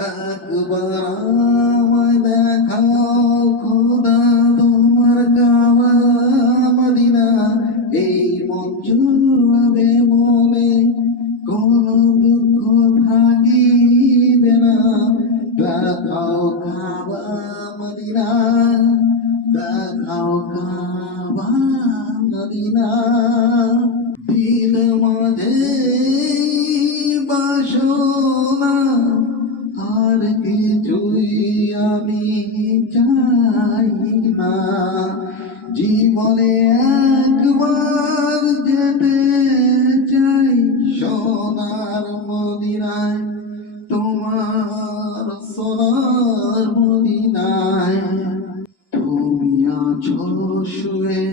একবার আমায় দেখাও খোদা তোমার কাবা মদিনা। এই মন জুড়াবে মনে, কোনো দুঃখ থাকিবে না। দেখাও কাবা মদিনা, দেখাও কাবা মদিনা। দিল মাঝে বাসনা, আর কিছুই আমি চাই না। জীবনে একবার যেতে চাই সোনার মদিনায়, তোমার সোনার মদিনায়। তুমি আছো শুয়ে,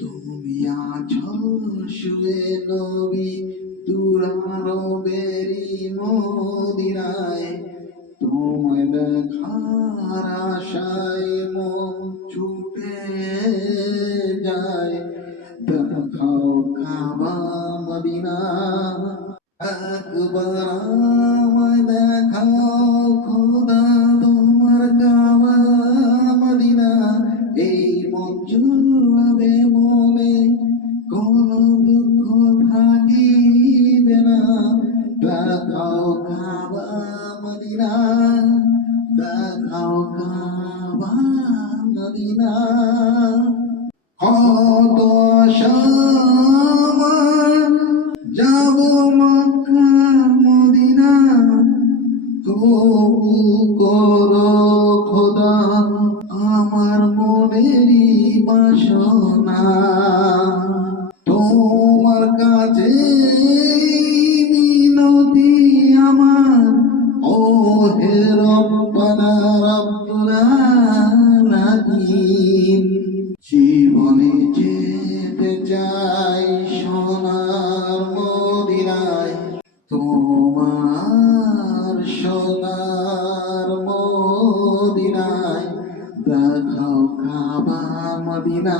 তুমি আছো শুয়ে নবী দুরারবেরি মদিনায়। তোমায় দেখার আশায় মন ছুটে যায়। দেখাও কাবা মদিনা, একবার আমায় দেখাও খোদা তোমার কাবা মদিনা। এই মন জুড়াবে মনে, কোনো দুঃখ থাকিবে না। দেখাও কাবা মদিনা, দেখাও কাবা মদিনা। কত আশা আমার, যাব মক্কা মদিনা। কবুল করো খোদা আমার মনেরই বাসনা। তোমার কাছে মিনতি আমার, ও হে রব্বানা রব্বুল আলামিন। জীবনে যেতে চাই সোনার মদিনায়, তোমার সোনার মদিনায়। দেখাও কাবা মদিনা,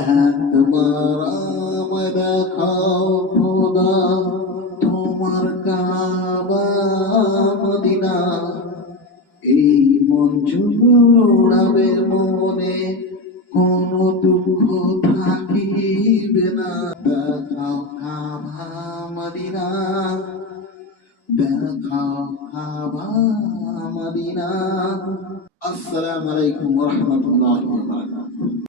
একবার আমায় দেখাও খোদা তোমার কাবা মদিনা। এই মন জুড়াবে মনে, কোনো দুঃখ থাকিবে না। দেখাও কাবা মদিনা, দেখাও কাবা মদিনা। আসসালামু আলাইকুম ওয়া রাহমাতুল্লাহি ওয়া বারাকাতুহু।